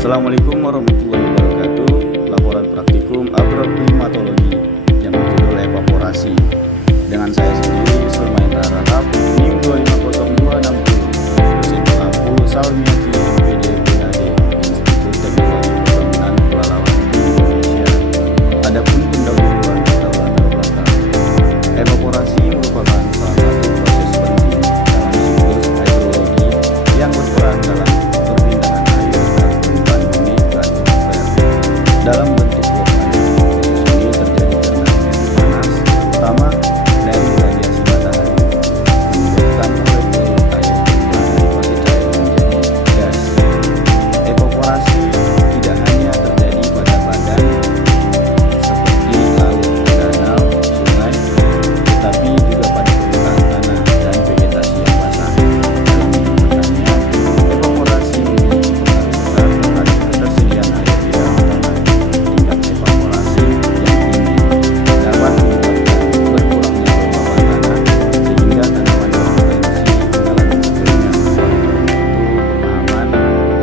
Assalamualaikum warahmatullahi wabarakatuh. Laporan praktikum agroklimatologi yang berjudul evaporasi dengan saya sendiri Sulmaindra Rahab, NIM 250260, dosen pengampu Salmiati MPD PhD, Institut Teknologi Perkebunan Pelalawan Indonesia. Adapun pendahuluan atau latar belakang, evaporasi merupakan salah satu proses penting dalam siklus hidrologi yang berperan dalam perpindahan air dari permukaan bumi ke atmosfer dalam bentuk uap air. Proses ini terjadi karena energi panas, terutama dari radiasi matahari, menyebabkan molekul air berubah dari fase cair menjadi gas. Evaporasi tidak hanya terjadi pada badan seperti laut, danau, sungai, tetapi juga pada permukaan tanah dan vegetasi yang basah. Dalam hidup pertanian, evaporasi memiliki pengaruh besar terhadap ketersediaan air di dalam tanah. Tingkat evaporasi yang tinggi dapat menyebabkan berkurangnya kelembapan tanah sehingga tanaman berpotensi mengalami kekeringan. Oleh karena itu, pemahaman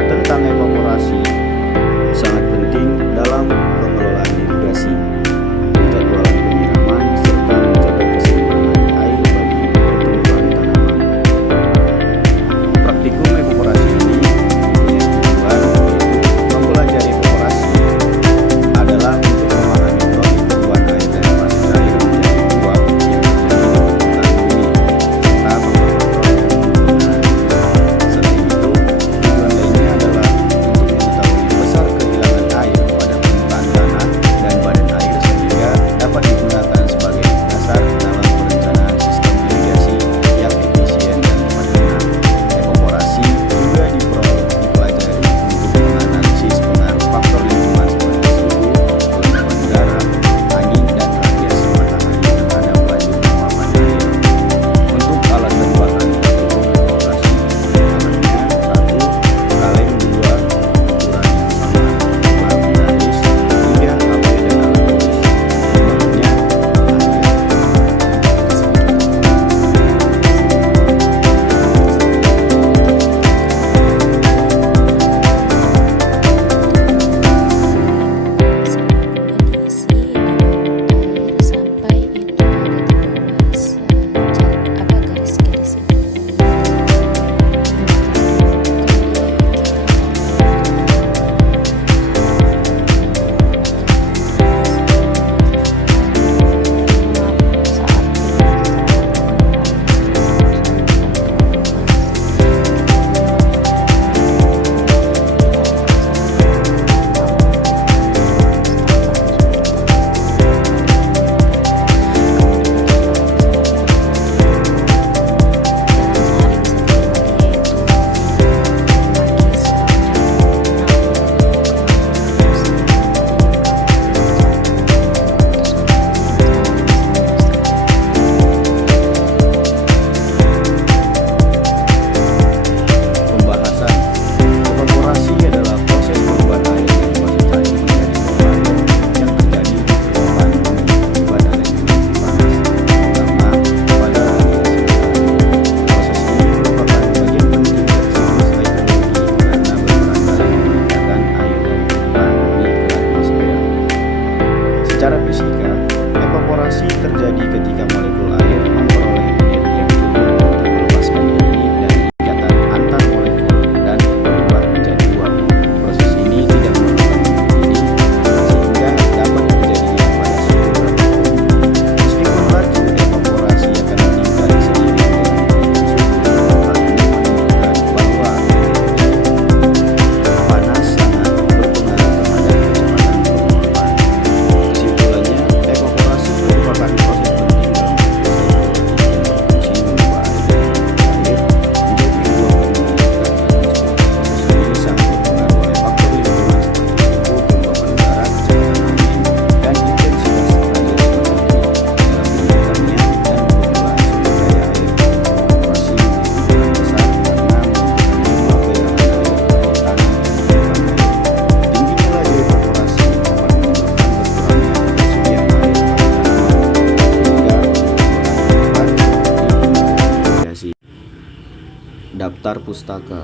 tentang evaporasi sangat penting dalam pengelolaan irigasi, penjadwalan penyiraman, serta menjaga keseimbangan air bagi pertumbuhan tanaman. Praktikum evaporasi ini mempunyai tujuan yaitu mempelajari evaporasi adalah untuk memahami proses perubahan air dari fase cair menjadi uap yang terjadi di permukaan bumi serta faktor-faktor yang berhubungan. Selain itu, tujuan lainnya adalah untuk mengetahui besar kehilangan air pada permukaan tanah dan badan air sehingga dapat digunakan sebagai dasar dalam perencanaan sistem irigasi yang efisien dan tepat guna. Evaporasi juga dipelajari untuk menganalisis pengaruh faktor lingkungan seperti suhu, kelembapan udara, angin, dan radiasi matahari terhadap laju penguapan air. Untuk alat dan bahan praktikum evaporasi, alatnya 1. Kaleng 2. Ukuran yang sama, alat garis 3. HP dan alat tulis. Bahannya air. Mengisi air sampai itu ada di bawah garis-garis itu. Pembahasan. Evaporasi adalah proses perubahan air dari fase cair menjadi uap air yang terjadi di permukaan bumi pada energi panas, terutama pada radiasi matahari. Proses ini merupakan bagian penting dari siklus hidrologi karena berperan dalam memindahkan air dari permukaan bumi ke atmosfer. Secara fisika, evaporasi terjadi ketika molekul air memperoleh energi yang cukup untuk melepaskan diri dari ikatan antar molekul dan berubah menjadi uap. Proses ini tidak memerlukan dinding sehingga dapat terjadi pada suhu tertentu. Meskipun laju evaporasi akan meningkat seiring dengan kenaikan suhu, hal ini menunjukkan bahwa energi panas sangat berpengaruh terhadap kecepatan penguapan. Kesimpulannya, evaporasi merupakan proses penting dalam siklus hidrologi yang berfungsi mengubah air dari permukaan air menjadi uap dan meningkatkan atmosfer. Proses ini sangat berpengaruh oleh faktor lingkungan seperti suhu, kelembapan udara, kecepatan angin, dan intensitas radiasi matahari. Dalam pertanian dan pengelolaan sumber daya air, evaporasi memiliki peran besar karena menentukan jumlah kehilangan air dari tanah dan permukaan air. Tingginya laju evaporasi dapat menyebabkan berkurangnya ketersediaan air pada tanaman sehingga kebutuhan air di irigasi. Daftar pustaka.